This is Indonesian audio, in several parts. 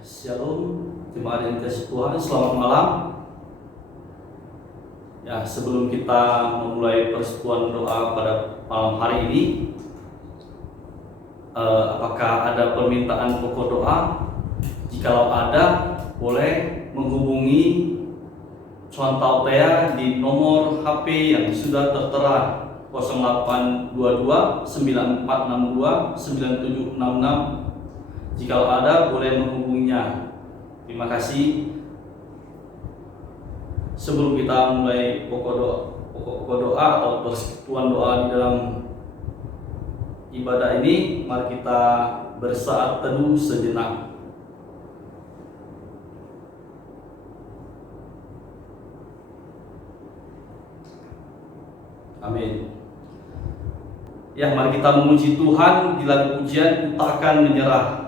Shalom, jemaat yang dikasihi Tuhan, selamat malam. Ya, sebelum kita memulai persekutuan doa pada malam hari ini, apakah ada permintaan pokok doa? Jikalau ada, boleh menghubungi Cuantau Tea di nomor HP yang sudah tertera 0822 9462 9766. Jikalau ada, boleh menghubunginya. Terima kasih. Sebelum kita mulai pokok doa atau persekutuan doa di dalam ibadah ini, mari kita bersaat teduh sejenak. Amin. Ya, mari kita memuji Tuhan di lagu pujian, "Ku Takkan Menyerah".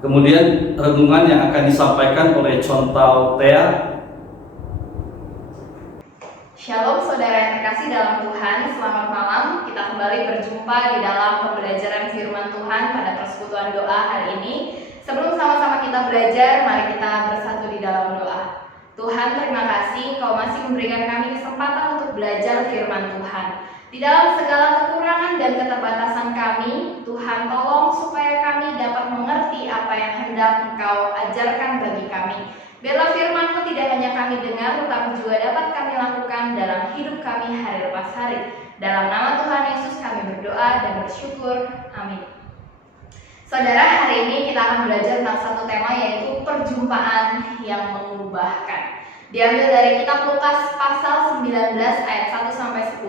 Kemudian renungan yang akan disampaikan oleh Cuantau Tea. Shalom saudara yang terkasih dalam Tuhan, selamat malam. Kita kembali berjumpa di dalam pembelajaran firman Tuhan pada persekutuan doa hari ini. Sebelum sama-sama kita belajar, mari kita bersatu di dalam doa. Tuhan, terima kasih Kau masih memberikan kami kesempatan untuk belajar firman Tuhan. Di dalam segala kekurangan dan keterbatasan kami, Tuhan tolong supaya kami dapat mengerti apa yang hendak Engkau ajarkan bagi kami. Biarlah firman-Mu tidak hanya kami dengar, tetapi juga dapat kami lakukan dalam hidup kami hari lepas hari. Dalam nama Tuhan Yesus kami berdoa dan bersyukur. Amin. Saudara, hari ini kita akan belajar tentang satu tema, yaitu perjumpaan yang mengubahkan. Diambil dari kitab Lukas pasal 19 ayat 1-10.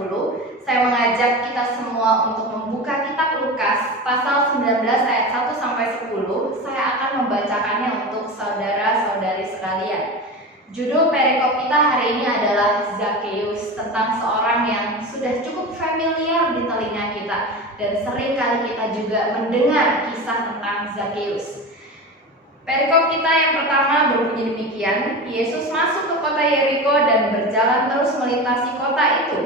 Saya mengajak kita semua untuk membuka kitab Lukas pasal 19 ayat 1-10. Saya akan membacakannya untuk saudara-saudari sekalian. Judul perikop kita hari ini adalah Zakheus, tentang seorang yang sudah cukup familiar di telinga kita dan sering kali kita juga mendengar kisah tentang Zakheus. Perikop kita yang pertama berbunyi demikian: Yesus masuk ke kota Yeriko dan berjalan terus melintasi kota itu.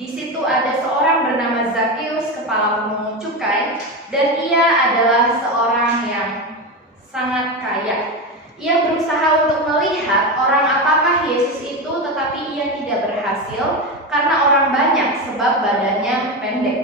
Di situ ada seorang bernama Zakheus, kepala pemungut cukai, dan ia adalah seorang yang sangat kaya. Ia berusaha untuk melihat orang apakah Yesus itu, tetapi ia tidak berhasil karena orang banyak, sebab badannya pendek.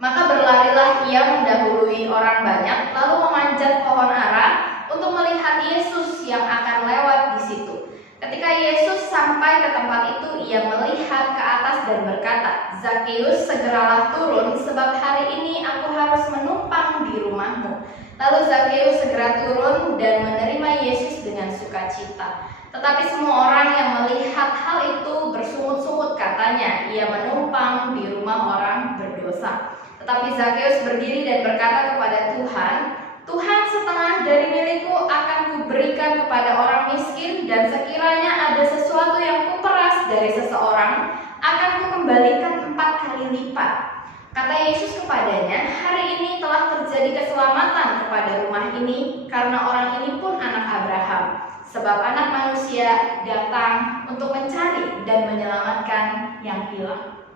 Maka berlarilah ia mendahului orang banyak, lalu memanjat pohon ara untuk melihat Yesus yang akan lewat di situ. Ketika Yesus sampai ke tempat itu, ia melihat ke atas dan berkata, "Zakheus, segeralah turun, sebab hari ini aku harus menumpang di rumahmu." Lalu Zakheus segera turun dan menerima Yesus dengan sukacita. Tetapi semua orang yang melihat hal itu bersungut-sungut, katanya, "Ia menumpang di rumah orang berdosa." Tetapi Zakheus berdiri dan berkata kepada Tuhan, "Tuhan, setengah dari milikku akan kuberikan kepada orang miskin, dan sekiranya ada sesuatu yang kuperas dari seseorang, akan kukembalikan 4 kali lipat." Kata Yesus kepadanya, "Hari ini telah terjadi keselamatan kepada rumah ini, karena orang ini pun anak Abraham. Sebab Anak Manusia datang untuk mencari dan menyelamatkan yang hilang."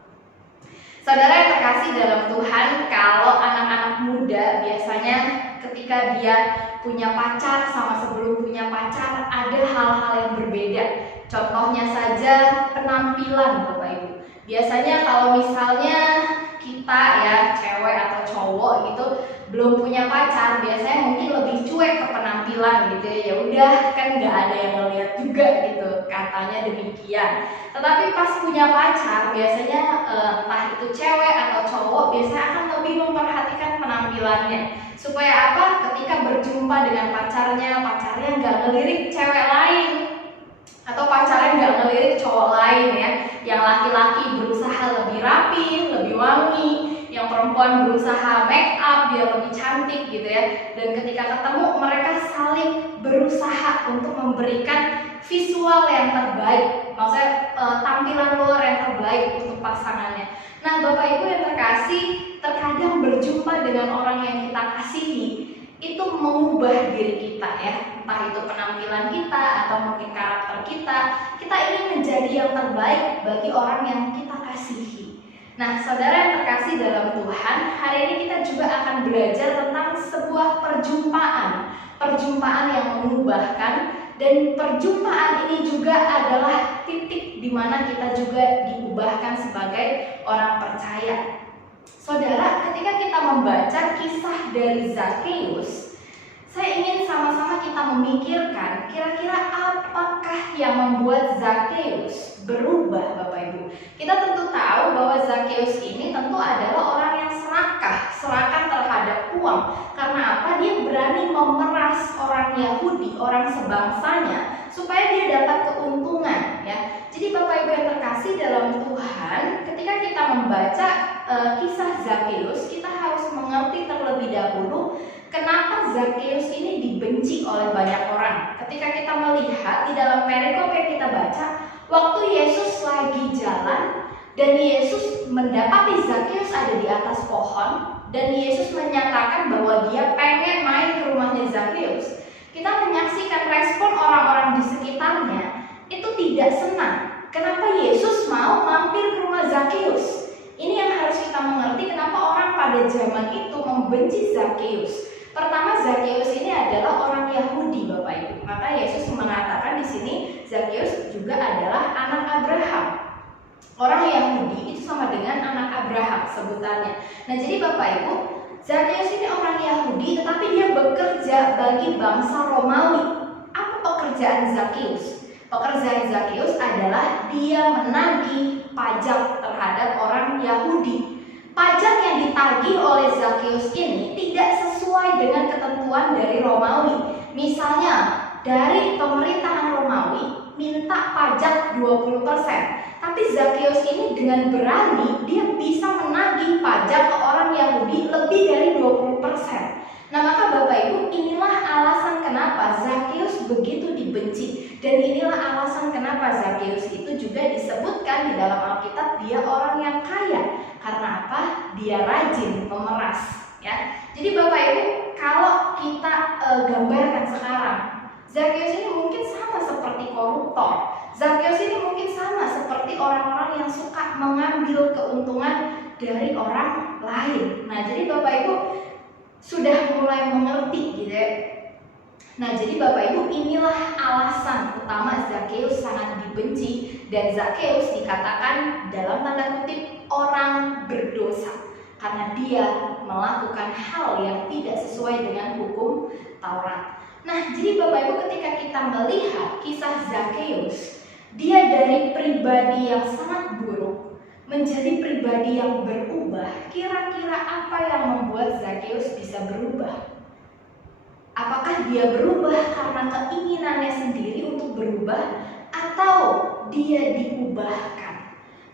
Saudara yang terkasih dalam Tuhan, kalau anak-anak muda biasanya ketika dia punya pacar sama sebelum punya pacar ada hal-hal yang berbeda. Contohnya saja penampilan, Bapak Ibu. Biasanya kalau misalnya kita ya cewek atau cowok gitu belum punya pacar, biasanya mungkin lebih cuek ke penampilan gitu ya. Udah kan nggak ada yang ngeliat juga gitu, katanya demikian. Tetapi pas punya pacar biasanya entah itu cewek atau cowok biasanya akan lebih memperhatikan penampilannya. Supaya apa? Ketika berjumpa dengan pacarnya nggak ngelirik cewek lain, atau pacarnya nggak ngelirik cowok lain ya. Yang laki-laki berusaha lebih rapi, lebih wangi, yang perempuan berusaha make up biar lebih cantik gitu ya. Dan ketika ketemu mereka saling berusaha untuk memberikan visual yang terbaik, maksudnya tampilan luar yang terbaik untuk pasangannya. Nah, Bapak Ibu yang terkasih, terkadang berjumpa dengan orang yang kita kasihi itu mengubah diri kita ya, entah itu penampilan kita atau mungkin karakter kita ingin menjadi yang terbaik bagi orang yang kita kasihi. Nah, saudara yang terkasih dalam Tuhan, hari ini kita juga akan belajar tentang sebuah perjumpaan yang mengubahkan, dan perjumpaan ini juga adalah titik di mana kita juga diubahkan sebagai orang percaya. Saudara, ketika kita membaca kisah dari Zakheus, saya ingin sama-sama kita memikirkan kira-kira apakah yang membuat Zakheus berubah, Bapak Ibu. Kita tentu tahu bahwa Zakheus ini tentu adalah orang yang serakah terhadap uang. Karena apa? Dia berani memeras orang Yahudi, orang sebangsanya, supaya dia dapat keuntungan ya. Jadi Bapak Ibu yang terkasih dalam Tuhan, ketika kita membaca kisah Zakheus, kita harus mengerti terlebih dahulu kenapa Zakheus ini dibenci oleh banyak orang. Ketika kita melihat di dalam perikop yang kita baca, waktu Yesus lagi jalan dan Yesus mendapati Zakheus ada di atas pohon, dan Yesus menyatakan bahwa dia pengen main ke rumahnya Zakheus. Kita menyaksikan respon orang-orang di sekitarnya itu tidak senang. Kenapa Yesus mau mengerti kenapa orang pada zaman itu membenci Zakheus. Pertama, Zakheus ini adalah orang Yahudi, Bapak Ibu. Maka Yesus mengatakan di sini Zakheus juga adalah anak Abraham. Orang Yahudi itu sama dengan anak Abraham sebutannya. Nah, jadi Bapak Ibu, Zakheus ini orang Yahudi tetapi dia bekerja bagi bangsa Romawi. Apa pekerjaan Zakheus? Pekerjaan Zakheus adalah dia menagih pajak terhadap orang Yahudi. Pajak yang ditagih oleh Zakheus ini tidak sesuai dengan ketentuan dari Romawi. Misalnya, dari pemerintahan Romawi minta pajak 20%. Tapi Zakheus ini dengan berani dia bisa menagih pajak ke orang Yahudi lebih dari 20%. Nah, maka Bapak Ibu, inilah alasan kenapa Zakheus begitu dibenci. Dan inilah alasan kenapa Zakheus itu juga disebutkan di dalam Alkitab dia orang yang kaya. Karena apa? Dia rajin memeras, ya. Jadi Bapak Ibu, kalau kita gambarkan sekarang, Zakheus ini mungkin sama seperti koruptor. Zakheus ini mungkin sama seperti orang-orang yang suka mengambil keuntungan dari orang lain. Nah, jadi Bapak Ibu sudah mulai mengerti gitu ya. Nah, jadi Bapak Ibu, inilah alasan utama Zakheus sangat dibenci, dan Zakheus dikatakan dalam tanda kutip orang berdosa karena dia melakukan hal yang tidak sesuai dengan hukum Taurat. Nah, jadi Bapak Ibu, ketika kita melihat kisah Zakheus, dia dari pribadi yang sangat buruk menjadi pribadi yang berubah. Kira-kira apa yang membuat Zakheus bisa berubah? Apakah dia berubah karena keinginannya sendiri untuk berubah, atau dia diubahkan?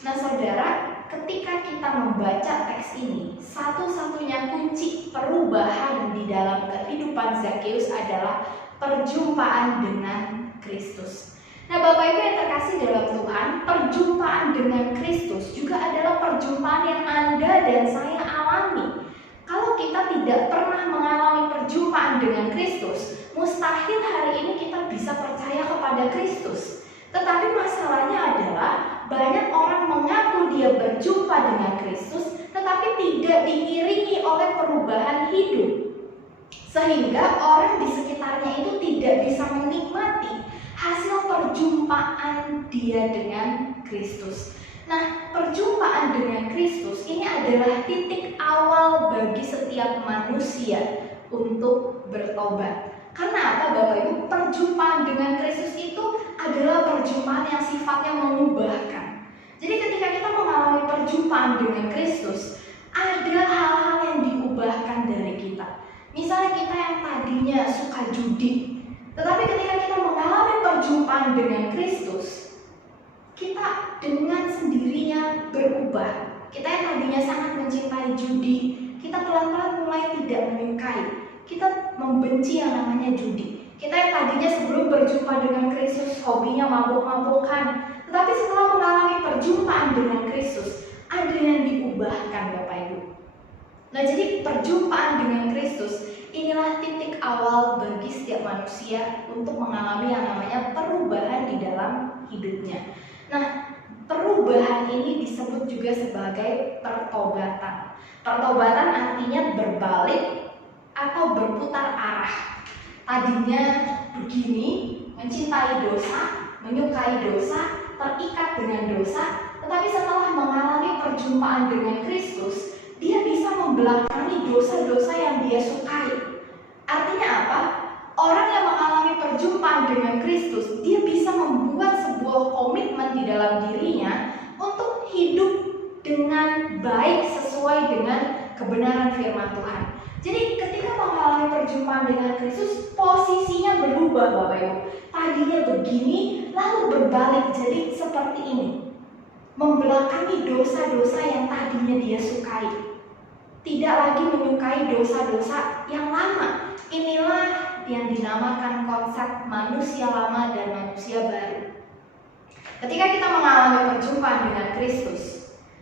Nah, saudara, ketika kita membaca teks ini, satu-satunya kunci perubahan di dalam kehidupan Zakheus adalah perjumpaan dengan Kristus. Nah, Bapak Ibu yang terkasih dalam Tuhan, perjumpaan dengan Kristus juga adalah perjumpaan yang Anda dan saya alami. Kalau kita tidak pernah mengalami perjumpaan dengan Kristus, mustahil hari ini kita bisa percaya kepada Kristus. Tetapi masalahnya adalah banyak orang mengaku dia berjumpa dengan Kristus, tetapi tidak diiringi oleh perubahan hidup. Sehingga orang di sekitarnya itu tidak bisa menikmati hasil perjumpaan dia dengan Kristus. Nah, perjumpaan dengan Kristus ini adalah titik awal bagi setiap manusia untuk bertobat. Karena apa, Bapak Ibu? Perjumpaan dengan Kristus itu adalah perjumpaan yang sifatnya mengubahkan. Jadi ketika kita mengalami perjumpaan dengan Kristus, ada hal-hal yang diubahkan dari kita. Misalnya kita yang tadinya suka judi, tetapi ketika kita mengalami perjumpaan dengan Kristus, kita dengan sendirinya berubah. Kita yang tadinya sangat mencintai judi, kita pelan-pelan mulai tidak menyukai. Kita membenci yang namanya judi. Kita yang tadinya sebelum berjumpa dengan Kristus hobinya mabuk-mabukan, tetapi setelah mengalami perjumpaan dengan Kristus, ada yang diubahkan, Bapak Ibu. Nah, jadi perjumpaan dengan Kristus inilah titik awal bagi setiap manusia untuk mengalami yang namanya perubahan di dalam hidupnya. Nah, perubahan ini disebut juga sebagai pertobatan. Pertobatan artinya berbalik atau berputar arah. Tadinya begini, mencintai dosa, menyukai dosa, terikat dengan dosa, tetapi setelah mengalami perjumpaan dengan Kristus, dia bisa membelakangi dosa-dosa yang dia sukai. Artinya apa? Orang yang mengalami perjumpaan dengan Kristus, dia bisa membuat sebuah komitmen di dalam dirinya untuk hidup dengan baik sesuai dengan kebenaran firman Tuhan. Jadi ketika mengalami perjumpaan dengan Kristus, posisinya berubah, Bapak Ibu. Tadinya begini, lalu berbalik jadi seperti ini. Membelakangi dosa-dosa yang tadinya dia sukai. Tidak lagi menyukai dosa-dosa yang lama. Inilah yang dinamakan konsep manusia lama dan manusia baru. Ketika kita mengalami perjumpaan dengan Kristus,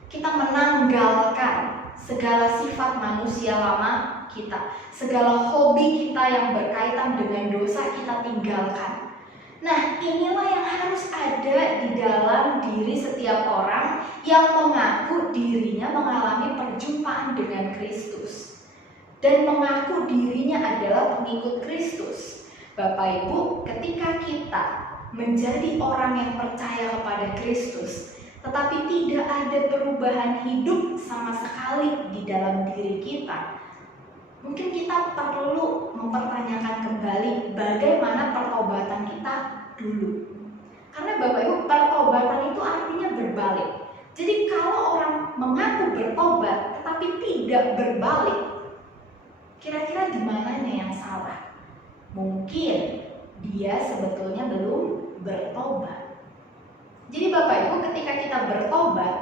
kita menanggalkan segala sifat manusia lama kita, segala hobi kita yang berkaitan dengan dosa kita tinggalkan. Nah, Nah, inilah yang harus ada di dalam diri setiap orang yang mengaku dirinya mengalami perjumpaan dengan Kristus dan mengaku dirinya adalah pengikut Kristus. Bapak Ibu, ketika kita menjadi orang yang percaya kepada Kristus, tetapi tidak ada perubahan hidup sama sekali di dalam diri kita, mungkin kita perlu mempertanyakan kembali bagaimana pertobatan kita dulu. Karena Bapak Ibu, pertobatan itu artinya berbalik. Jadi kalau orang mengaku bertobat tetapi tidak berbalik, kira-kira di mananya yang salah? Mungkin dia sebetulnya belum bertobat. Jadi Bapak Ibu, ketika kita bertobat,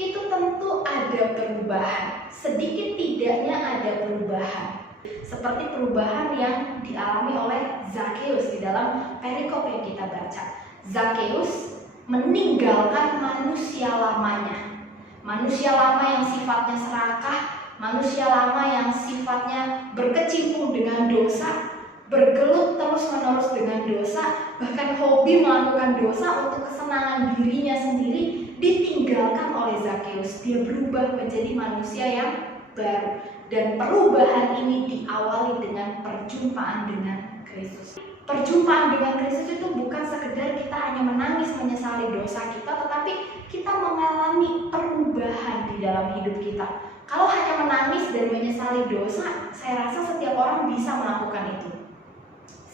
itu tentu ada perubahan. Sedikit tidaknya ada perubahan. Seperti perubahan yang dialami oleh Zakheus di dalam perikop yang kita baca. Zakheus meninggalkan manusia lamanya. Manusia lama yang sifatnya serakah, manusia lama yang sifatnya berkecimpung dengan dosa, bergelut terus-menerus dengan dosa, bahkan hobi melakukan dosa untuk kesenangan dirinya sendiri, ditinggalkan oleh Zakheus. Dia berubah menjadi manusia yang baru, dan perubahan ini diawali dengan perjumpaan dengan Kristus. Perjumpaan dengan Kristus itu bukan sekedar kita hanya menangis menyesali dosa kita, tetapi kita mengalami perubahan di dalam hidup kita. Kalau hanya menangis dan menyesali dosa, saya rasa setiap orang bisa melakukan itu.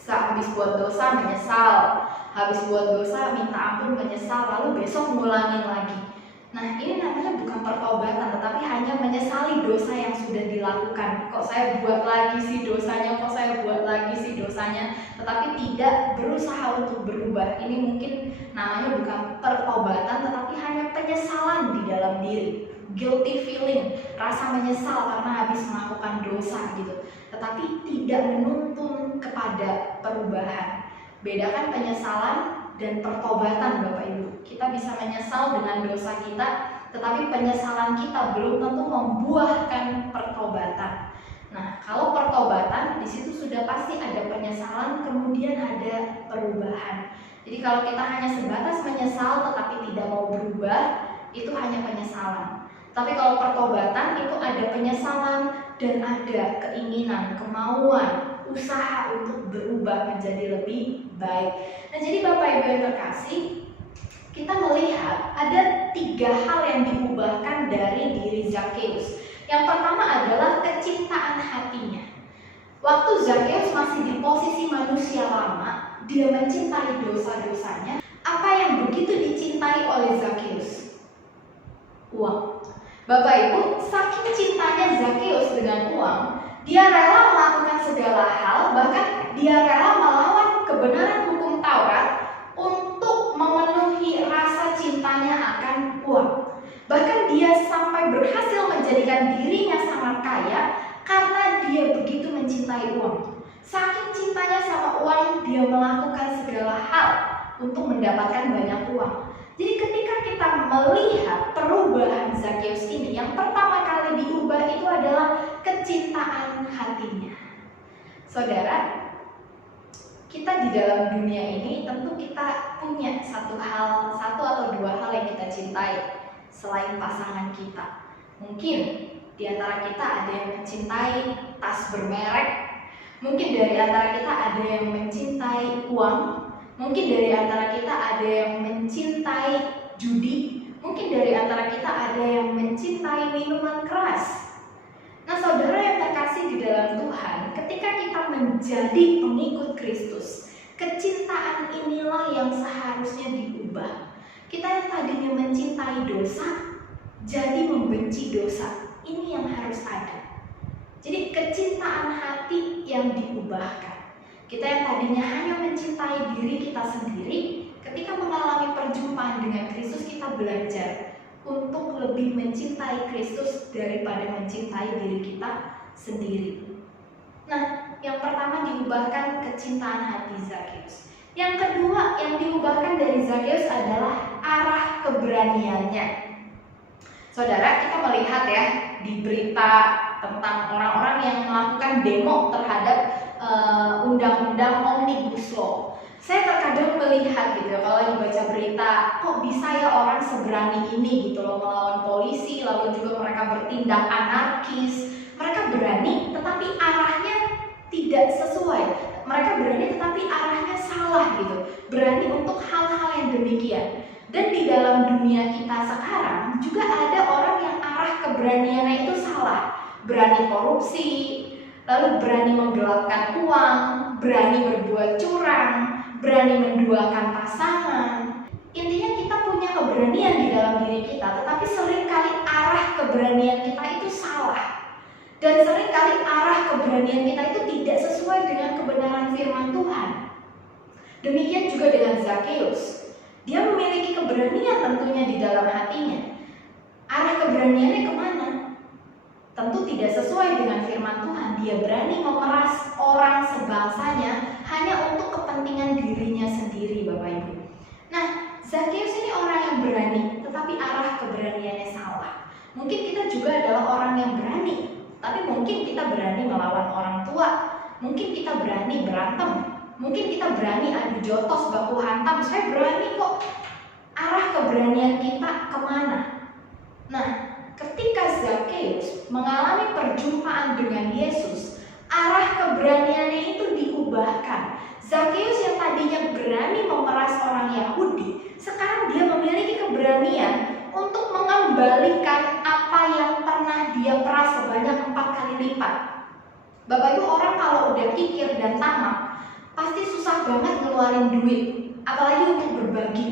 Habis buat dosa menyesal, habis buat dosa minta ampun menyesal, lalu besok ngulangin lagi. Nah, ini namanya bukan pertobatan, tetapi hanya menyesali dosa yang sudah dilakukan. Kok saya buat lagi sih dosanya, kok saya buat lagi sih dosanya, tetapi tidak berusaha untuk berubah. Ini mungkin namanya bukan pertobatan, tetapi hanya penyesalan di dalam diri. Guilty feeling, rasa menyesal karena habis melakukan dosa gitu, tetapi tidak menuntun kepada perubahan. Bedakan penyesalan dan pertobatan Bapak Ibu. Kita bisa menyesal dengan dosa kita, tetapi penyesalan kita belum tentu membuahkan pertobatan. Nah, kalau pertobatan di situ sudah pasti ada penyesalan, kemudian ada perubahan. Jadi kalau kita hanya sebatas menyesal tetapi tidak mau berubah, itu hanya penyesalan. Tapi kalau pertobatan itu ada penyesalan dan ada keinginan, kemauan, usaha untuk berubah menjadi lebih baik. Nah, jadi Bapak Ibu yang terkasih, kita melihat ada 3 hal yang diubahkan dari diri Zakheus. Yang pertama adalah kecintaan hatinya. Waktu Zakheus masih di posisi manusia lama, dia mencintai dosa-dosanya. Apa yang begitu dicintai oleh Zakheus? Uang. Bapak Ibu, saking cintanya Zakheus dengan uang, dia rela melakukan segala hal, bahkan dia rela melawan kebenaran hukum Taurat untuk memenuhi rasa cintanya akan uang. Bahkan dia sampai berhasil menjadikan dirinya sangat kaya karena dia begitu mencintai uang. Saking cintanya sama uang, dia melakukan segala hal untuk mendapatkan banyak uang. Jadi ketika kita melihat perubahan Zakheus ini, yang pertama kali diubah itu adalah kecintaan hatinya. Saudara, kita di dalam dunia ini tentu kita punya satu atau 2 hal yang kita cintai selain pasangan kita. Mungkin di antara kita ada yang mencintai tas bermerek, mungkin dari antara kita ada yang mencintai uang, mungkin dari antara kita ada yang mencintai judi, mungkin dari antara kita ada yang mencintai minuman keras. Nah, saudara yang terkasih di dalam Tuhan, ketika kita menjadi pengikut Kristus, kecintaan inilah yang seharusnya diubah. Kita yang tadinya mencintai dosa, jadi membenci dosa. Ini yang harus ada. Jadi kecintaan hati yang diubahkan. Kita yang tadinya hanya mencintai diri kita sendiri, ketika mengalami perjumpaan dengan Kristus, kita belajar untuk lebih mencintai Kristus daripada mencintai diri kita sendiri. Nah, yang pertama diubahkan kecintaan hati Zakheus. Yang kedua yang diubahkan dari Zakheus adalah arah keberaniannya. Saudara, kita melihat ya di berita tentang orang-orang yang melakukan demo terhadap undang-undang Omnibus Law. Saya terkadang melihat gitu ya, kalau lagi baca berita, kok bisa ya orang seberani ini gitu loh melawan polisi, lalu juga mereka bertindak anarkis. Mereka berani tetapi arahnya tidak sesuai. Mereka berani tetapi arahnya salah gitu. Berani untuk hal-hal yang demikian. Dan di dalam dunia kita sekarang juga ada orang yang arah keberaniannya itu salah. Berani korupsi, lalu berani menggelapkan uang, berani berbuat curang, berani menduakan pasangan. Intinya kita punya keberanian di dalam diri kita, tetapi seringkali arah keberanian kita itu salah. Dan seringkali arah keberanian kita itu tidak sesuai dengan kebenaran firman Tuhan. Demikian juga dengan Zakheus. Dia memiliki keberanian tentunya di dalam hatinya. Arah keberaniannya kemana? Tentu tidak sesuai dengan firman Tuhan. Dia berani memeras orang sebangsanya hanya untuk kepentingan dirinya sendiri, Bapak Ibu. Nah, Zakheus ini orang yang berani, tetapi arah keberaniannya salah. Mungkin kita juga adalah orang yang berani, tapi mungkin kita berani melawan orang tua. Mungkin kita berani berantem. Mungkin kita berani adu jotos, baku hantam. Saya berani kok. Arah keberanian kita kemana? Nah, ketika Zakheus mengalami perjumpaan dengan Yesus, arah keberaniannya itu diubahkan. Zakheus yang tadinya berani memeras orang Yahudi, sekarang dia memiliki keberanian untuk mengembalikan apa yang pernah dia peras sebanyak 4 kali lipat. Bapak Ibu, orang kalau udah kikir dan tamak, pasti susah banget ngeluarin duit, apalagi untuk berbagi.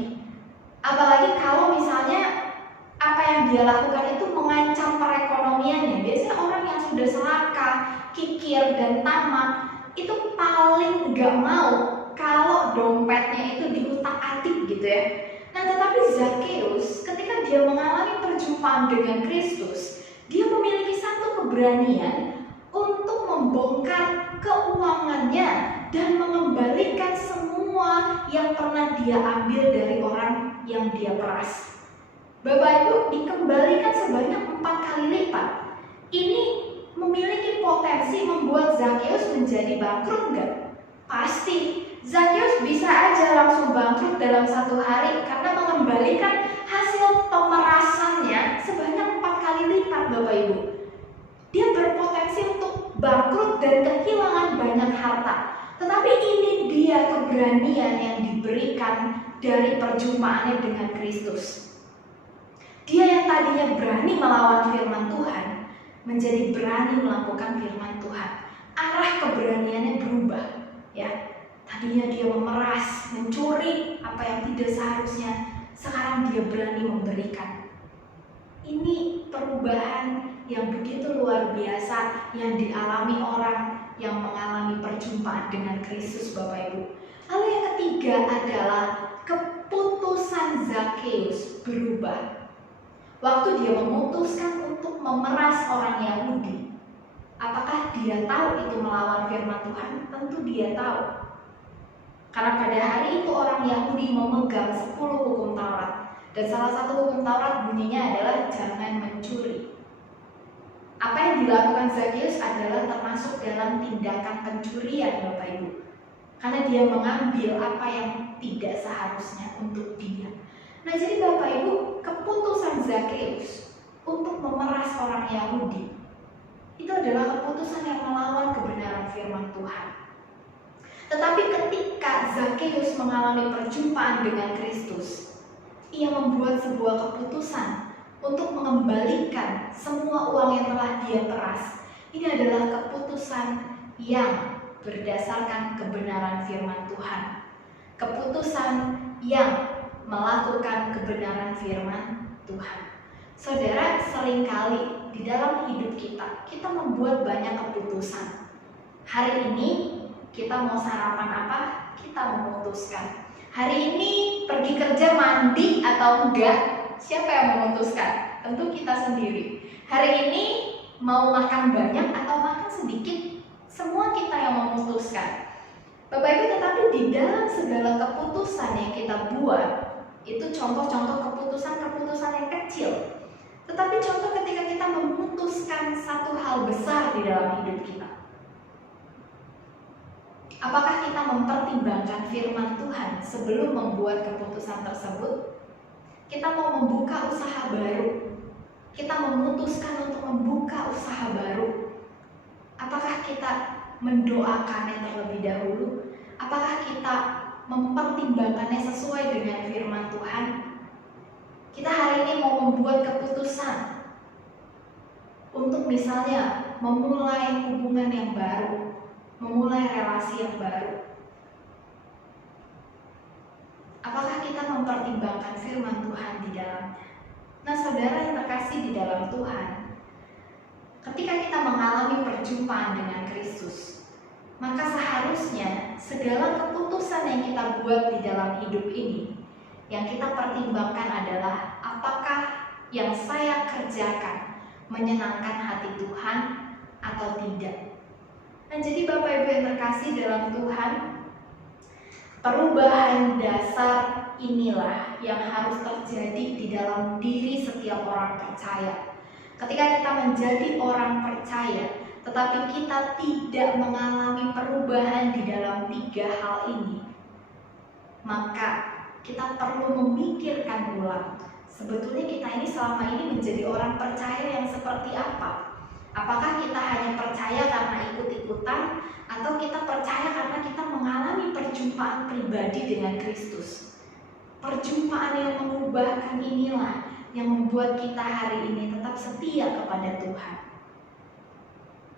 Apalagi kalau misalnya apa yang dia lakukan itu mengancam perekonomiannya. Biasanya orang yang sudah serakah, kikir, dan tamak itu paling gak mau kalau dompetnya itu diutak-atik gitu ya. Nah, tetapi Zakheus ketika dia mengalami perjumpaan dengan Kristus, dia memiliki satu keberanian untuk membongkar keuangannya dan mengembalikan semua yang pernah dia ambil dari orang yang dia peras. Bapak Ibu, dikembalikan sebanyak 4 kali lipat. Ini memiliki potensi membuat Zakheus menjadi bangkrut enggak? Pasti. Zakheus bisa aja langsung bangkrut dalam 1 hari karena mengembalikan hasil pemerasannya sebanyak 4 kali lipat, Bapak Ibu. Dia berpotensi untuk bangkrut dan kehilangan banyak harta. Tetapi ini dia keberanian yang diberikan dari perjumpaannya dengan Kristus. Dia yang tadinya berani melawan firman Tuhan menjadi berani melakukan firman Tuhan. Arah keberaniannya berubah, ya. Tadinya dia memeras, mencuri apa yang tidak seharusnya, sekarang dia berani memberikan. Ini perubahan yang begitu luar biasa yang dialami orang yang mengalami perjumpaan dengan Kristus, Bapak Ibu. Lalu yang ketiga adalah keputusan Zakheus berubah. Waktu dia memutuskan untuk memeras orang Yahudi, apakah dia tahu itu melawan firman Tuhan? Tentu dia tahu. Karena pada hari itu orang Yahudi memegang 10 hukum Taurat. Dan salah satu hukum Taurat bunyinya adalah jangan mencuri. Apa yang dilakukan Zakheus adalah termasuk dalam tindakan pencurian, Bapak Ibu. Karena dia mengambil apa yang tidak seharusnya untuk dia. Nah, jadi Bapak Ibu, keputusan Zakheus untuk memeras orang Yahudi itu adalah keputusan yang melawan kebenaran firman Tuhan. Tetapi ketika Zakheus mengalami perjumpaan dengan Kristus, ia membuat sebuah keputusan untuk mengembalikan semua uang yang telah dia peras. Ini adalah keputusan yang berdasarkan kebenaran firman Tuhan. Keputusan yang melakukan kebenaran firman Tuhan. Saudara, seringkali di dalam hidup kita membuat banyak keputusan. Hari ini kita mau sarapan apa? Kita memutuskan. Hari ini pergi kerja mandi atau enggak? Siapa yang memutuskan? Tentu kita sendiri. Hari ini mau makan banyak atau makan sedikit? Semua kita yang memutuskan. Bapak Ibu, tetapi di dalam segala keputusan yang kita buat, itu contoh-contoh keputusan yang kecil. Tetapi contoh ketika kita memutuskan satu hal besar di dalam hidup kita. Apakah kita mempertimbangkan firman Tuhan sebelum membuat keputusan tersebut? Kita mau membuka usaha baru. Kita memutuskan untuk membuka usaha baru. Apakah kita mendoakannya terlebih dahulu? Apakah kita mempertimbangkannya sesuai dengan firman Tuhan? Kita hari ini mau membuat keputusan untuk misalnya memulai hubungan yang baru, memulai relasi yang baru. Apakah kita mempertimbangkan firman Tuhan di dalamnya? Nah, saudara yang terkasih di dalam Tuhan, ketika kita mengalami perjumpaan dengan Kristus, maka seharusnya segala keputusan yang kita buat di dalam hidup ini, yang kita pertimbangkan adalah apakah yang saya kerjakan menyenangkan hati Tuhan atau tidak. Nah, jadi Bapak Ibu yang terkasih dalam Tuhan, perubahan dasar inilah yang harus terjadi di dalam diri setiap orang percaya. Ketika kita menjadi orang percaya, tetapi kita tidak mengalami perubahan di dalam 3 hal ini, maka kita perlu memikirkan ulang. Sebetulnya kita ini selama ini menjadi orang percaya yang seperti apa? Apakah kita hanya percaya karena ikut-ikutan, atau kita percaya karena kita mengalami perjumpaan pribadi dengan Kristus? Perjumpaan yang mengubahkan inilah yang membuat kita hari ini tetap setia kepada Tuhan.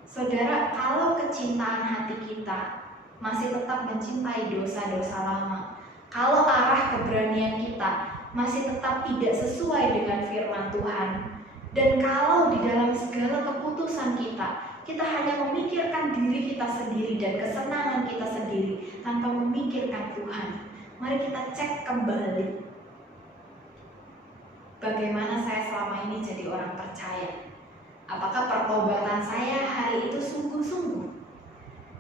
Saudara, kalau kecintaan hati kita masih tetap mencintai dosa-dosa lama, kalau arah keberanian kita masih tetap tidak sesuai dengan firman Tuhan, dan kalau di dalam segala keputusan kita hanya memikirkan diri kita sendiri dan kesenangan kita sendiri tanpa memikirkan Tuhan, mari kita cek kembali bagaimana saya selama ini jadi orang percaya. Apakah pertobatan saya hari itu sungguh-sungguh?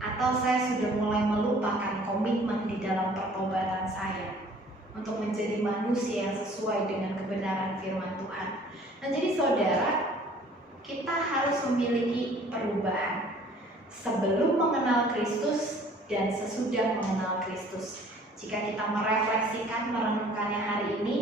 Atau saya sudah mulai melupakan komitmen di dalam pertobatan saya untuk menjadi manusia yang sesuai dengan kebenaran firman Tuhan? Nah, jadi saudara, kita harus memiliki perubahan sebelum mengenal Kristus dan sesudah mengenal Kristus. Jika kita merefleksikan, merenungkannya hari ini,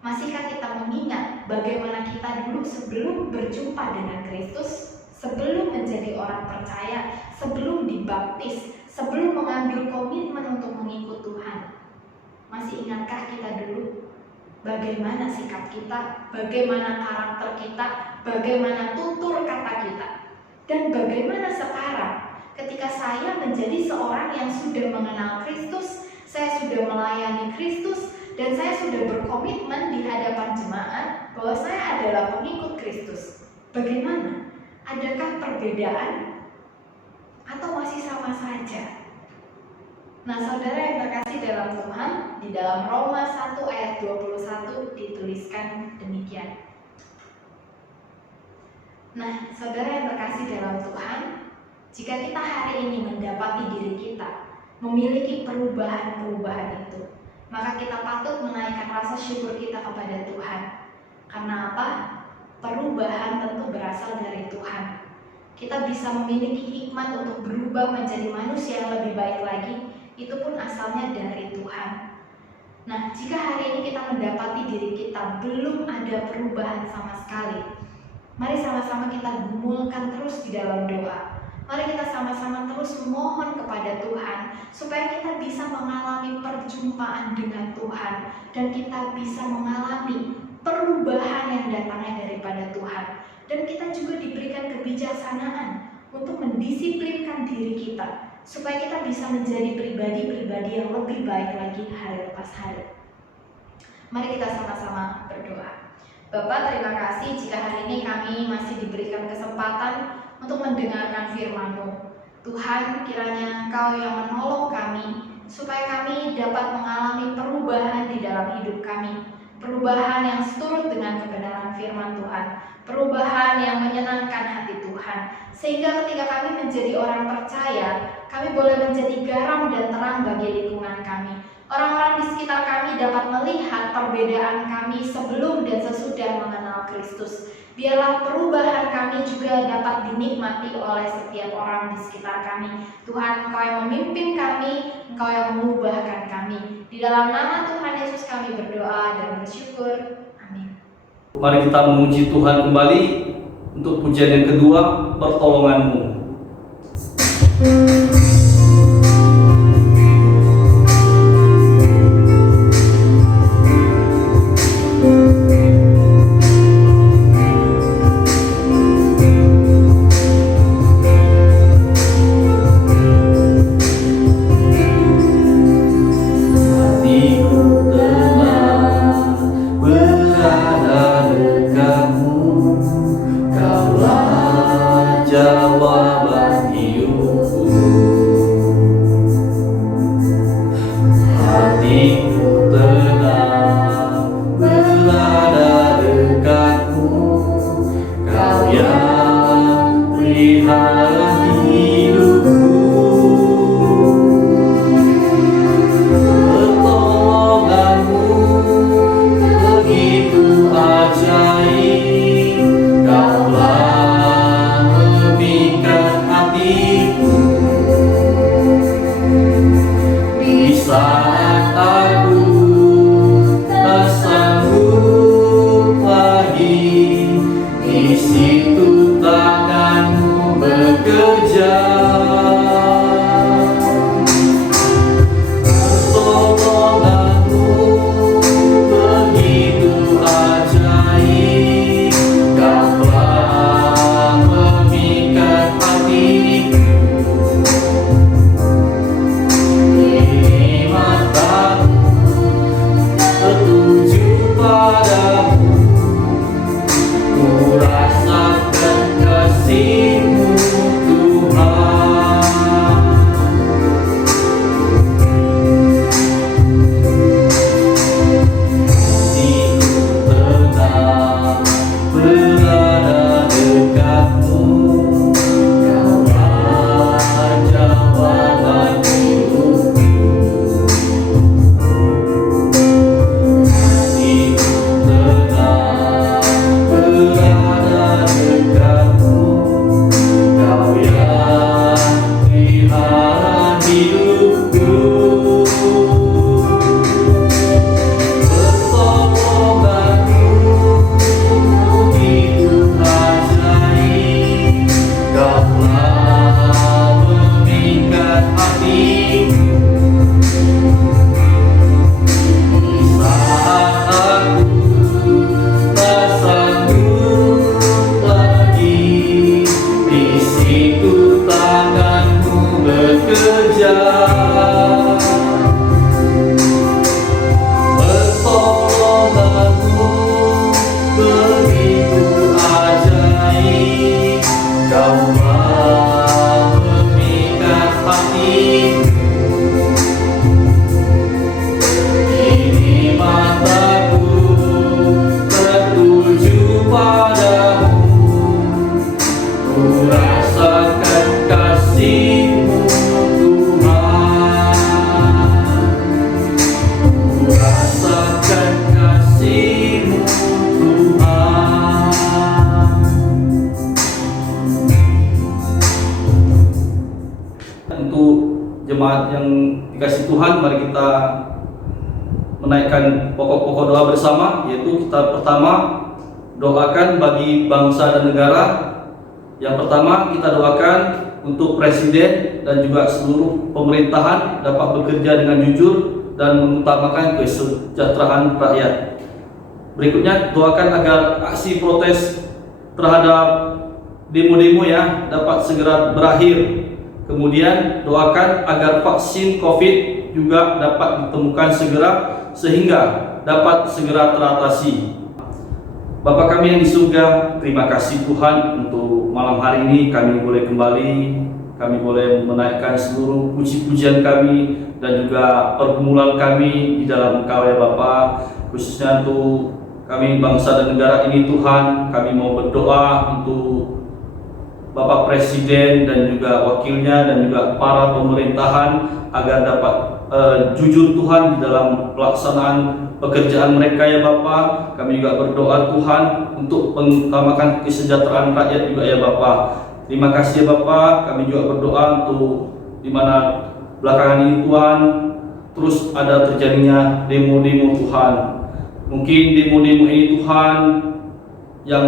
masihkah kita mengingat bagaimana kita dulu sebelum berjumpa dengan Kristus, sebelum menjadi orang percaya, sebelum dibaptis, sebelum mengambil komitmen untuk mengikut Tuhan? Masih ingatkah kita dulu bagaimana sikap kita, bagaimana karakter kita, bagaimana tutur kata kita? Dan bagaimana sekarang ketika saya menjadi seorang yang sudah mengenal Kristus, saya sudah melayani Kristus, dan saya sudah berkomitmen di hadapan jemaat bahwa saya adalah pengikut Kristus? Bagaimana? Adakah perbedaan atau masih sama saja? Nah, saudara yang terkasih dalam Tuhan, di dalam Roma 1 ayat 21 dituliskan demikian. Nah, saudara yang terkasih dalam Tuhan, jika kita hari ini mendapati diri kita memiliki perubahan-perubahan itu, maka kita patut menaikkan rasa syukur kita kepada Tuhan. Karena apa? Perubahan tentu berasal dari Tuhan. Kita bisa memiliki hikmat untuk berubah menjadi manusia yang lebih baik lagi, itu pun asalnya dari Tuhan. Nah, jika hari ini kita mendapati diri kita belum ada perubahan sama sekali, mari sama-sama kita gumulkan terus di dalam doa. Mari kita sama-sama terus memohon kepada Tuhan supaya kita bisa mengalami perjumpaan dengan Tuhan dan kita bisa mengalami perubahan yang datangnya daripada Tuhan. Dan kita juga diberikan kebijaksanaan untuk mendisiplinkan diri kita supaya kita bisa menjadi pribadi-pribadi yang lebih baik lagi hari lepas hari. Mari kita sama-sama berdoa. Bapak, terima kasih jika hari ini kami masih diberikan kesempatan untuk mendengarkan firman-Mu. Tuhan, kiranya Engkau yang menolong kami supaya kami dapat mengalami perubahan di dalam hidup kami, perubahan yang seturut dengan kebenaran firman Tuhan, perubahan yang menyenangkan hati Tuhan, sehingga ketika kami menjadi orang percaya, kami boleh menjadi garam dan terang bagi lingkungan kami. Orang-orang di sekitar kami dapat melihat perbedaan kami sebelum dan sesudah mengenal Kristus. Biarlah perubahan kami juga dapat dinikmati oleh setiap orang di sekitar kami. Tuhan, Engkau yang memimpin kami, Engkau yang mengubahkan kami. Di dalam nama Tuhan Yesus kami berdoa dan bersyukur. Amin. Mari kita memuji Tuhan kembali untuk pujian yang kedua, pertolongan-Mu. Jawaban hidupku, hatiku tenang berada dekatmu, Kau yang pelihara hidupku. Pertolonganmu begitu ajaib, Kaulah memikat hatiku. Di saat aku tak sanggup lagi, di situ tanganmu bekerja. Pertolonganmu begitu ajaib, Kaulah memikat hatiku. Kini mataku tertuju padamu, ku rasakan kasih-Mu Tuhan. Hatiku tenang berada dekatmu, Kaulah jawaban hidupku. Hatiku tenang berada dekatmu, Kau yang pelihara hidupku. Pertolonganmu begitu ajaib, Kaulah memikat hatiku. Di saat aku tak sanggup lagi, di situ tanganmu bekerja. Pertolonganmu begitu ajaib, Kaulah memikat hatiku. Kini mataku tertuju padamu, ku rasakan kasih-Mu Tuhan. Ku rasakan kasih-Mu Tuhan. Untuk jemaat yang dikasih Tuhan, mari kita menaikkan pokok-pokok doa bersama, yaitu kita pertama doakan bagi bangsa dan negara. Yang pertama kita doakan untuk presiden dan juga seluruh pemerintahan dapat bekerja dengan jujur dan mengutamakan kesejahteraan rakyat. Berikutnya doakan agar aksi protes terhadap demo-demo ya dapat segera berakhir. Kemudian doakan agar vaksin COVID juga dapat ditemukan segera sehingga dapat segera teratasi. Bapa kami yang di surga, terima kasih Tuhan untuk malam hari ini kami boleh kembali, kami boleh menaikkan seluruh puji-pujian kami dan juga pergumulan kami di dalam Engkau ya Bapa, khususnya untuk kami bangsa dan negara ini Tuhan. Kami mau berdoa untuk Bapak Presiden dan juga wakilnya dan juga para pemerintahan agar dapat jujur Tuhan di dalam pelaksanaan pekerjaan mereka ya Bapa. Kami juga berdoa Tuhan untuk mengutamakan kesejahteraan rakyat juga ya Bapa. Terima kasih ya Bapa. Kami juga berdoa untuk di mana belakangan ini Tuhan terus ada terjadinya demo-demo Tuhan. Mungkin demo-demo ini Tuhan yang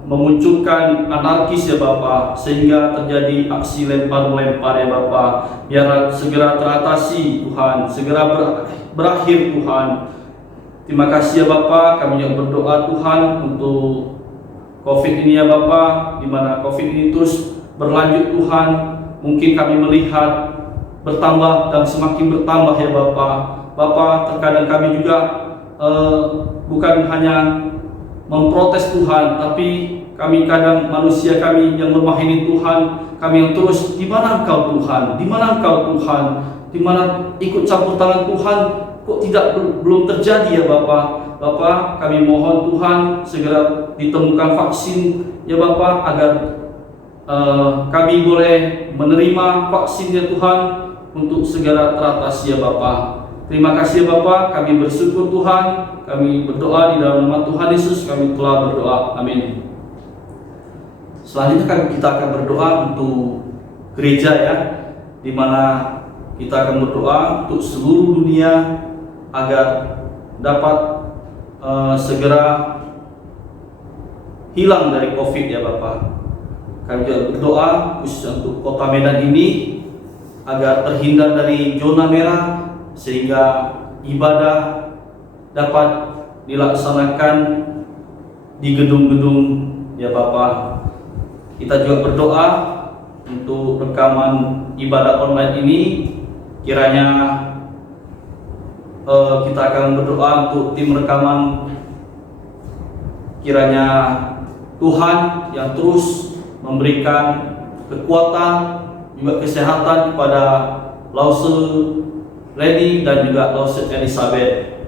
memunculkan anarkis ya Bapa, sehingga terjadi aksi lempar-lempar ya Bapa. Biar segera teratasi Tuhan, segera berakhir Tuhan. Terima kasih ya Bapa. Kami juga berdoa Tuhan untuk COVID ini ya Bapa, di mana COVID ini terus berlanjut Tuhan. Mungkin kami melihat bertambah dan semakin bertambah ya Bapa. Bapa, terkadang kami juga bukan hanya memprotes Tuhan, tapi kami kadang manusia kami yang lemah ini Tuhan, kami yang terus di mana Engkau Tuhan, di mana Engkau Tuhan, di mana ikut campur tangan Tuhan, kok tidak belum terjadi ya Bapa. Bapa, kami mohon Tuhan segera ditemukan vaksin ya Bapa, agar kami boleh menerima vaksin ya Tuhan untuk segera teratasi ya Bapa. Terima kasih ya Bapa, kami bersyukur Tuhan, kami berdoa di dalam nama Tuhan Yesus, kami telah berdoa, amin. Selanjutnya kita akan berdoa untuk gereja ya, di mana kita akan berdoa untuk seluruh dunia agar dapat segera hilang dari COVID ya Bapa. Kami juga berdoa khusus untuk Kota Medan ini agar terhindar dari zona merah, sehingga ibadah dapat dilaksanakan di gedung-gedung ya Bapa. Kita juga berdoa untuk rekaman ibadah online ini, kiranya kita akan berdoa untuk tim rekaman, kiranya Tuhan yang terus memberikan kekuatan juga kesehatan kepada Lause Lady dan juga Lause Elizabeth.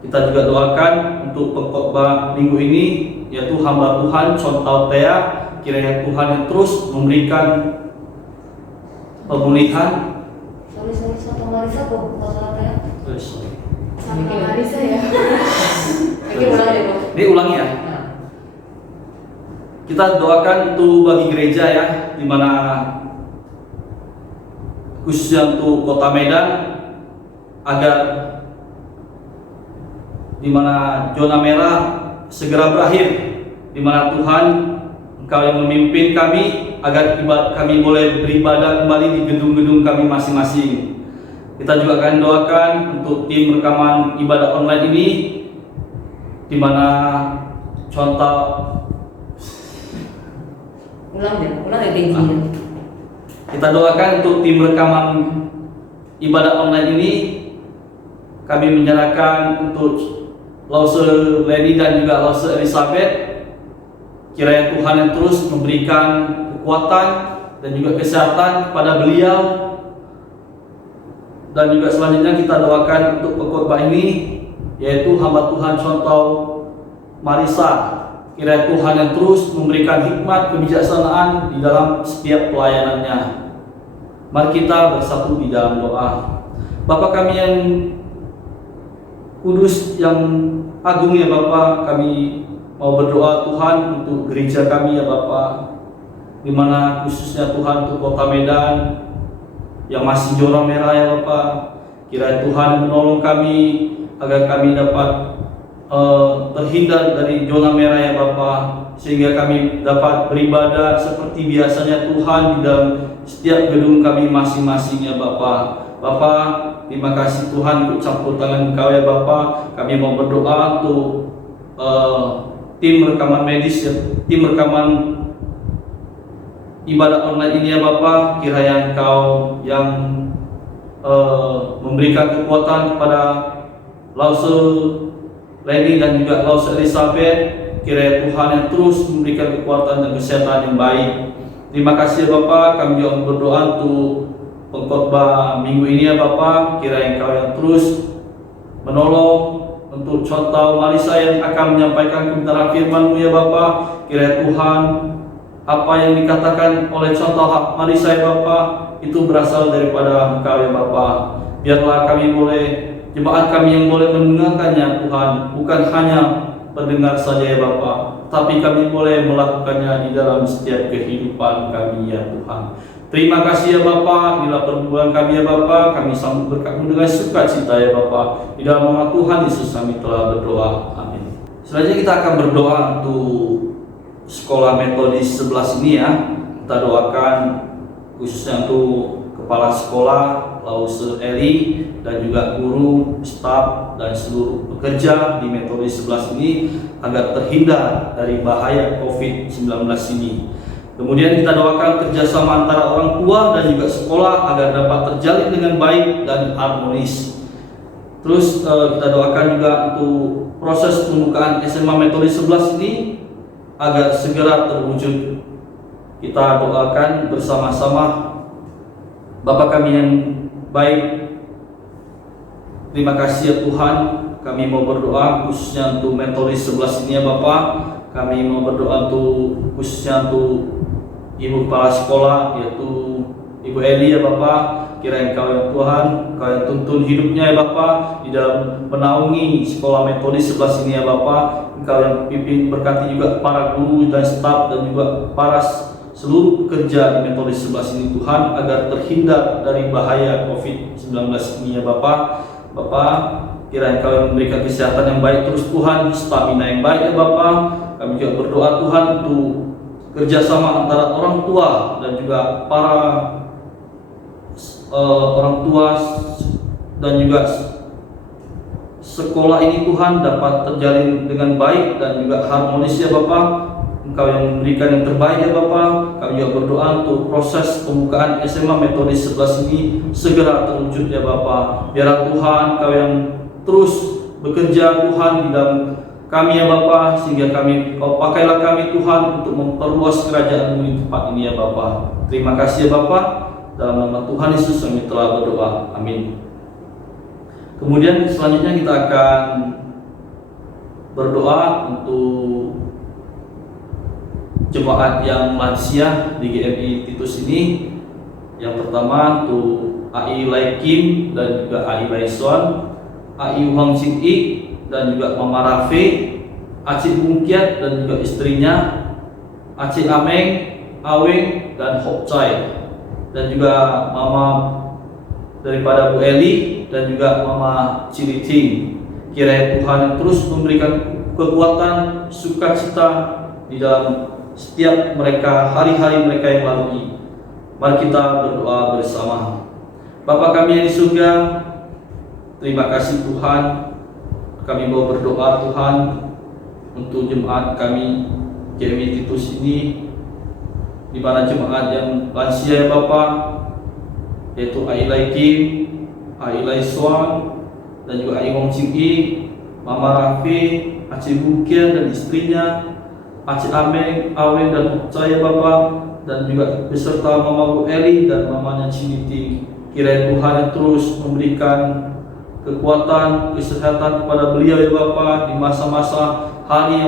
Kita juga doakan untuk pengkhotbah minggu ini, yaitu hamba Tuhan Contoh Thea, kiranya Tuhan yang terus memberikan pemulihan. Satu Marisa kok, masalah Thea. Sama Marisa ya. Lagi ulang deh Bang. Ini ulangi ya. Kita doakan untuk bagi gereja ya, di mana khususnya untuk Kota Medan, agar di mana zona merah segera berakhir, di mana Tuhan Engkau yang memimpin kami agar kami boleh beribadah kembali di gedung-gedung kami masing-masing. Kita juga akan doakan untuk tim rekaman ibadah online ini, di mana contoh Ulang deh tingginya. kita doakan untuk tim rekaman ibadah online ini, kami menyerahkan untuk Lause Lady dan juga Lause Elizabeth. Kiranya Tuhan yang terus memberikan kekuatan dan juga kesehatan kepada beliau. Dan juga selanjutnya kita doakan untuk pengkhotbah ini, yaitu hamba Tuhan Contoh Marisa. Kiranya Tuhan yang terus memberikan hikmat kebijaksanaan di dalam setiap pelayanannya. Mari kita bersatu di dalam doa. Bapa kami yang kudus, yang agung ya Bapa, kami mau berdoa Tuhan untuk gereja kami ya Bapa, di mana khususnya Tuhan untuk Kota Medan yang masih zona merah ya Bapa. Kiranya Tuhan menolong kami agar kami dapat terhindar dari zona merah ya Bapa, sehingga kami dapat beribadah seperti biasanya Tuhan di dalam setiap gedung kami masing-masing ya Bapa. Bapa, terima kasih Tuhan untuk campur tangan Engkau ya Bapa. Kami mau berdoa untuk tim rekaman medis ya, tim rekaman ibadah online ini ya Bapa. Kiranya Engkau yang memberikan kekuatan kepada Lause Lady dan juga Lause Elizabeth. Kiranya Tuhan yang terus memberikan kekuatan dan kesehatan yang baik. Terima kasih ya Bapa. Kami juga berdoa untuk pengkhotbah minggu ini ya Bapa. Kiranya Engkau yang terus menolong untuk Contoh Marisa yang akan menyampaikan kebenaran firman-Mu ya Bapa. Kiranya Tuhan, apa yang dikatakan oleh Contoh Marisa ya Bapa, itu berasal daripada Engkau ya Bapa. Biarlah kami boleh, jemaat kami yang boleh mendengarkannya Tuhan, bukan hanya pendengar saja ya Bapa, tapi kami boleh melakukannya di dalam setiap kehidupan kami ya Tuhan. Terima kasih ya Bapa, inilah perbuatan kami ya Bapa, kami sambut berkat-Mu dengan sukacita ya Bapa. Di dalam nama Tuhan Yesus kami telah berdoa, amin. Selanjutnya kita akan berdoa untuk sekolah metodis 11 ini ya. Kita doakan khususnya untuk kepala sekolah, Lause Eli, dan juga guru, staf, dan seluruh pekerja di metodis 11 ini agar terhindar dari bahaya COVID-19 ini. Kemudian kita doakan kerjasama antara orang tua dan juga sekolah agar dapat terjalin dengan baik dan harmonis. Terus kita doakan juga untuk proses pembukaan SMA metodis 11 ini agar segera terwujud. Kita doakan bersama-sama. Bapa kami yang baik, terima kasih ya Tuhan. Kami mau berdoa khususnya untuk metodis 11 ini ya Bapa. Kami mau berdoa untuk khususnya untuk Ibu Kepala Sekolah, yaitu Ibu Eli ya Bapa. Kiranya Engkau ya Tuhan, Engkau yang tuntun hidupnya ya Bapa di dalam menaungi sekolah metodis 11 ini ya Bapa. Engkau yang pimpin, berkati juga para guru dan staf dan juga para seluruh pekerja di metodis 11 ini Tuhan, agar terhindar dari bahaya COVID-19 ini ya Bapa. Bapa, kiranya Engkau yang memberikan kesehatan yang baik terus Tuhan, stamina yang baik ya Bapa. Kami juga berdoa Tuhan untuk kerjasama antara orang tua dan juga para orang tua dan juga sekolah ini Tuhan dapat terjalin dengan baik dan juga harmonis ya Bapa. Engkau yang memberikan yang terbaik ya Bapa. Kami juga berdoa untuk proses pembukaan SMA metodis 11 ini segera terwujud ya Bapa. Biarlah Tuhan Engkau yang terus bekerja Tuhan di dalam kami ya Bapa, sehingga Kau pakailah kami Tuhan untuk memperluas kerajaan-Mu di tempat ini ya Bapa. Terima kasih ya Bapa. Dalam nama Tuhan Yesus kami telah berdoa, amin. Kemudian selanjutnya kita akan berdoa untuk jemaat yang lansia di GMI Titus ini. Yang pertama untuk AI Lai Kim dan juga AI Lai Suan, AI Huang Sin I dan juga Mama Rafe, Acik Bungkiat dan juga istrinya, Acik Ameng, Aweng dan Hok Chai, dan juga Mama daripada Bu Eli dan juga Mama Cili Ting. Kiranya Tuhan yang terus memberikan kekuatan, sukacita di dalam setiap mereka, hari-hari mereka yang lalui. Mari kita berdoa bersama. Bapa kami yang di surga, terima kasih Tuhan. Kami mau berdoa Tuhan untuk jemaat kami GMI Titus ini, di mana jemaat yang lansia ya Bapa, yaitu AI Lai Kim, AI Lai Suan, dan juga AI Wong Ching I, Mama Rafi, Acik Bungkia dan istrinya, Acik Ameng, Aweng dan Ukcaya Bapa, dan juga beserta Mama Bu Eli dan mamanya Ciniti. Kiranya Tuhan yang terus memberikan kekuatan, kesehatan kepada beliau ya Bapa di masa-masa hari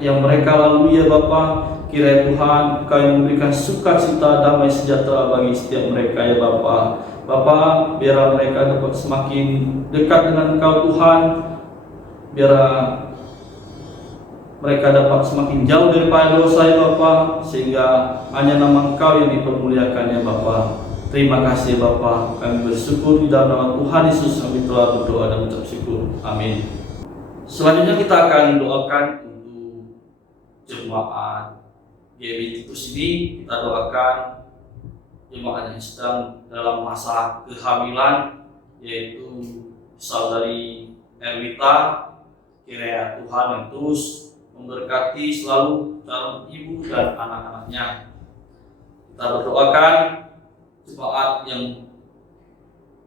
yang mereka lalui ya Bapa. Kiranya Tuhan Engkau yang memberikan sukacita, damai sejahtera bagi setiap mereka ya Bapa. Bapa, biar mereka dapat semakin dekat dengan Engkau Tuhan. Biar mereka dapat semakin jauh daripada dosa ya Bapa, sehingga hanya nama Engkau yang dipermuliakan ya Bapa. Terima kasih Bapa, kami bersyukur di dalam nama Tuhan Yesus kami telah berdoa dan mengucap syukur. Amin. Selanjutnya kita akan doakan untuk jemaat GMI Titus ini. Kita doakan jemaat yang sedang dalam masa kehamilan, yaitu saudari Erwita. Kiranya Tuhan yang terus memberkati selalu calon ibu dan anak-anaknya. Kita berdoakan jemaat yang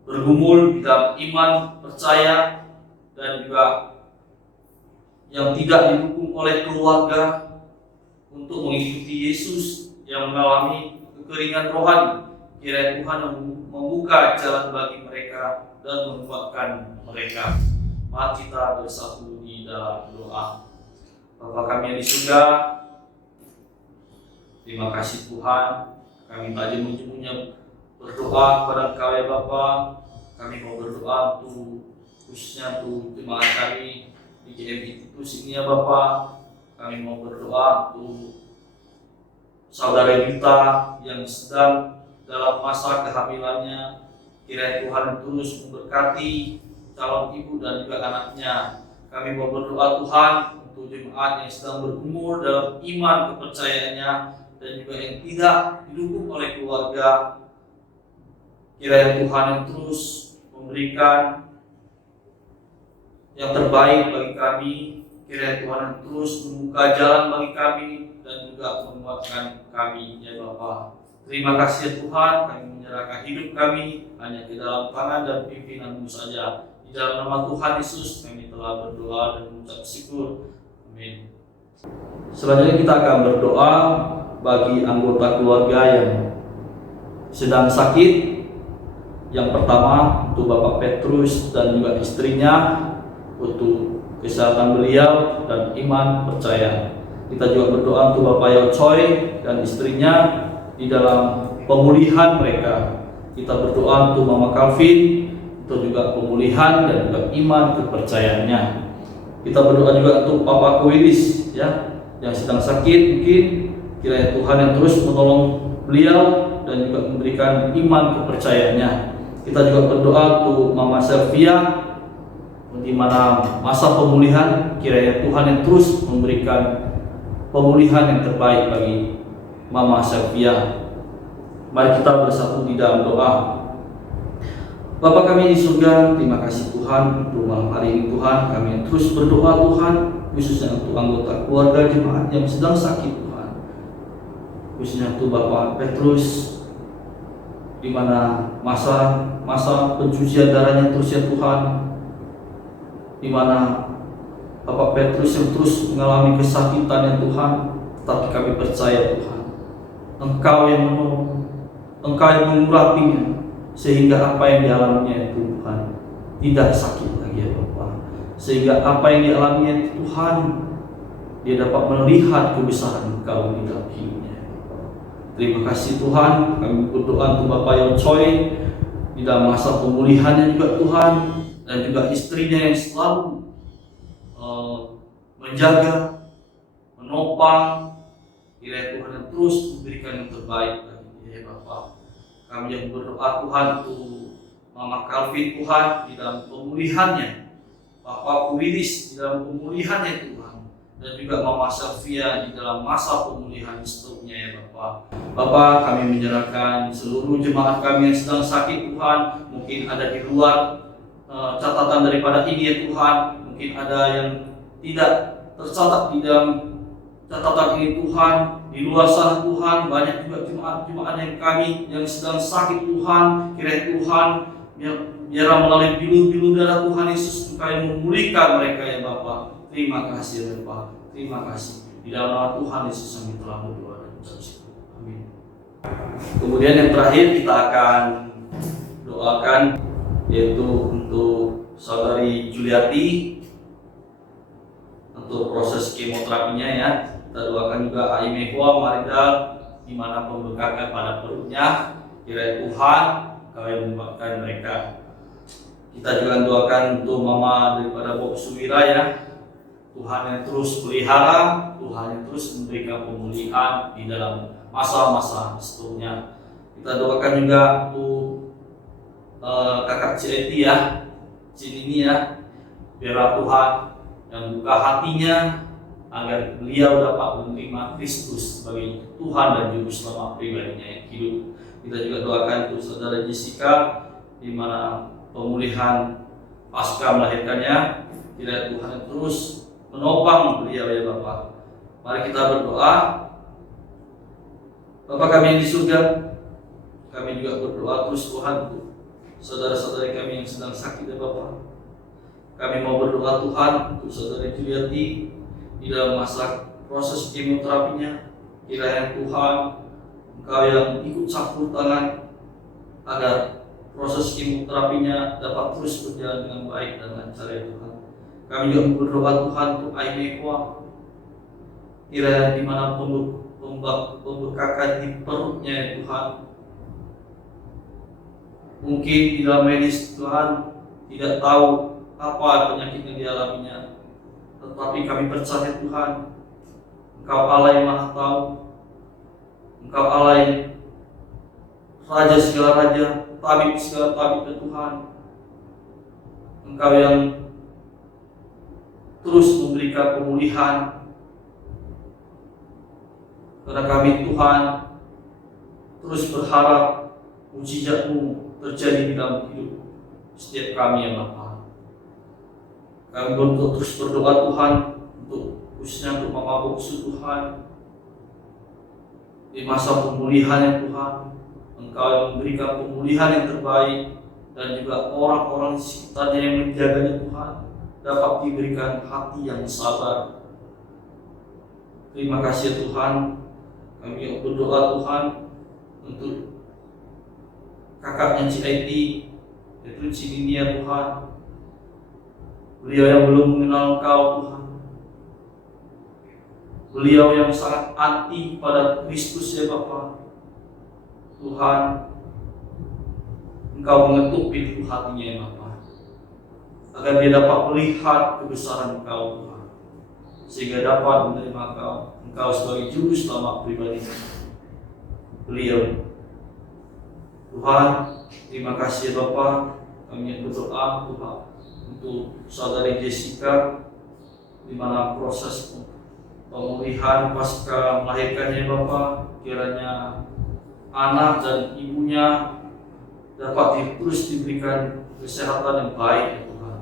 bergumul di dalam iman, percaya, dan juga yang tidak didukung oleh keluarga untuk mengikuti Yesus yang mengalami kekeringan rohani. Kiranya Tuhan membuka jalan bagi mereka dan menguatkan mereka. Mari kita bersatu di dalam doa. Bapa kami yang di surga, terima kasih Tuhan. Kami tadi menjemputnya berdoa kepada Engkau ya Bapa. kami mau berdoa untuk khususnya untuk jemaat kami di GM Institusi ini ya Bapak. Kami mau berdoa untuk saudara Rita yang sedang dalam masa kehamilannya. Kiranya Tuhan terus memberkati calon ibu dan juga anaknya. Kami mau berdoa Tuhan untuk jemaat yang sedang berumur dalam iman kepercayaannya dan juga yang tidak didukung oleh keluarga. Kiranya Tuhan yang terus memberikan yang terbaik bagi kami. Kiranya Tuhan yang terus membuka jalan bagi kami dan juga menguatkan kami ya Bapa. Terima kasih ya Tuhan, kami menyerahkan hidup kami hanya ke dalam tangan dan pimpinan-Mu saja. Di dalam nama Tuhan Yesus kami telah berdoa dan mengucap syukur. Amin. Selanjutnya kita akan berdoa bagi anggota keluarga yang sedang sakit. Yang pertama untuk Bapak Petrus dan juga istrinya, untuk kesehatan beliau dan iman percaya. Kita juga berdoa untuk Bapak Yao Choi dan istrinya di dalam pemulihan mereka. Kita berdoa untuk Mama Calvin untuk juga pemulihan dan juga iman kepercayaannya. Kita berdoa juga untuk Papa Kuilis ya, yang sedang sakit mungkin. Kiranya Tuhan yang terus menolong beliau dan juga memberikan iman kepercayaannya. Kita juga berdoa untuk Mama Selvia di mana masa pemulihan. Kiranya Tuhan yang terus memberikan pemulihan yang terbaik bagi Mama Selvia. Mari kita bersatu di dalam doa. Bapa kami di surga, terima kasih Tuhan untuk malam hari ini Tuhan. Kami terus berdoa Tuhan, khususnya untuk anggota keluarga jemaat yang sedang sakit Tuhan. Khususnya untuk Bapak Petrus, di mana masa pencucian darahnya terus ya Tuhan, di mana Bapak Petrus yang terus mengalami kesakitan ya Tuhan, tapi kami percaya Tuhan, Engkau yang menolong, Engkau yang mengurapinya, sehingga apa yang dialaminya Tuhan tidak sakit lagi ya Bapak. Sehingga apa yang dialaminya Tuhan, dia dapat melihat kebesaran Engkau di dalam hidupnya. Terima kasih Tuhan, kami berdoa untuk Bapak Yao Choi di dalam masa pemulihannya juga Tuhan, dan juga istrinya yang selalu menjaga, menopang. Kiranya Tuhan yang terus memberikan yang terbaik bagi dia Bapak. Kami yang berdoa Tuhan untuk Mama Calvin Tuhan di dalam pemulihannya, Bapak Kuilis di dalam pemulihannya Tuhan, dan juga Mama Selvia di dalam masa pemulihan seterusnya ya Bapak. Bapak, kami menyerahkan seluruh jemaat kami yang sedang sakit Tuhan. Mungkin ada di luar catatan daripada ini ya Tuhan, mungkin ada yang tidak tercatat di dalam catatan ini Tuhan. Di luar sana Tuhan, banyak juga jemaat-jemaat yang kami yang sedang sakit Tuhan. Kiranya Tuhan biar melalui bilu-bilu darah Tuhan Yesus Engkau yang memulihkan mereka ya Bapak. Terima kasih ya Bapak, terima kasih. Di dalam nama Tuhan Yesus kami telah berdoa dan mengucap syukur. Amin. Kemudian yang terakhir kita akan doakan, yaitu untuk saudari Juliati untuk proses kemoterapinya ya. Kita doakan juga Aime Hua Maridal, di mana pembengkakan pada perutnya. Kiranya Tuhan Kau yang menyembuhkan mereka. Kita juga doakan untuk mama daripada Bob Suwira ya. Tuhan yang terus pelihara, Tuhan yang terus memberikan pemulihan di dalam masa-masa seterusnya. Kita doakan juga untuk kakak Cileti ya, Cilini ya, biarlah Tuhan yang buka hatinya agar beliau dapat menerima Kristus sebagai Tuhan dan Juru Selamat pribadinya yang hidup. Kita juga doakan untuk saudara Jessica, di mana pemulihan pasca melahirkannya. Kiranya Tuhan terus menopang beliau ya Bapak. Mari kita berdoa. Bapa kami yang di surga, kami juga berdoa terus Tuhan untuk saudara-saudari kami yang sedang sakit ya Bapak. Kami mau berdoa Tuhan untuk saudari Juliati di dalam masa proses kemoterapinya. Kiranya Tuhan Engkau yang ikut campur tangan agar proses kemoterapinya dapat terus berjalan dengan baik dan lancar ya Tuhan. Kami juga berdoa Tuhan untuk Aime Hua, kiranya di mana pembekakan di perutnya ya Tuhan, Mungkin di dalam medis Tuhan tidak tahu apa penyakit yang dialaminya, tetapi kami percaya Tuhan, Engkau Allah yang Maha Tahu, Engkau Allah yang Raja segala Raja, Tabib segala Tabib ya Tuhan. Engkau yang terus memberikan pemulihan kepada kami Tuhan. Terus berharap mujizat-Mu terjadi di dalam hidup setiap kami ya Bapa. Kami terus berdoa Tuhan untuk khususnya untuk Mama Boksu Tuhan di masa pemulihan ya Tuhan. Engkau yang memberikan pemulihan yang terbaik, dan juga orang-orang di sekitarnya yang menjaganya Tuhan dapat diberikan hati yang sabar. Terima kasih Tuhan. Kami berdoa Tuhan untuk kakaknya CIT, yaitu Cidinia Tuhan. Beliau yang belum mengenal Engkau Tuhan, beliau yang sangat anti pada Kristus ya Bapa. Tuhan, Engkau mengetuk pintu hatinya ya Bapa, agar dia dapat melihat kebesaran Engkau Tuhan, sehingga dapat menerima Engkau sebagai juru selamat pribadi beliau. Tuhan, terima kasih ya Bapa. Kami berdoa Tuhan untuk saudari Jessica, di mana proses pemulihan pasca melahirkannya Bapa, kiranya anak dan ibunya dapat terus diberikan kesehatan yang baik ya Tuhan.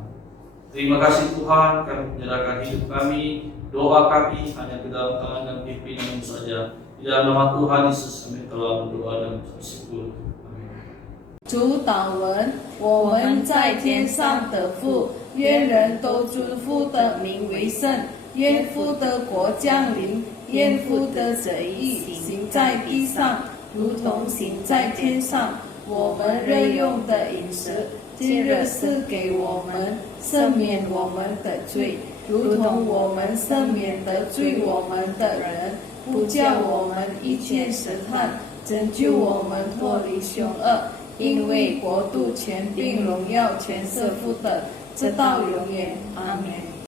Terima kasih Tuhan, kami menyerahkan hidup kami, doa kami hanya ke dalam tangan dan pimpin-Mu saja. Di dalam nama Tuhan Yesus kami telah berdoa dan bersyukur. Amin. 主祷文：我们在天上的父，愿人都尊父的名为圣，愿父的国降临，愿父的旨意行在地上，如同行在天上。我们日用的饮食，今日赐给我们，赦免我们的罪，如同我们赦免得罪我们的人，不叫我们一切试探，拯救我们脱离凶恶。因为国度、权柄、荣耀全是父的，直到永远。阿门。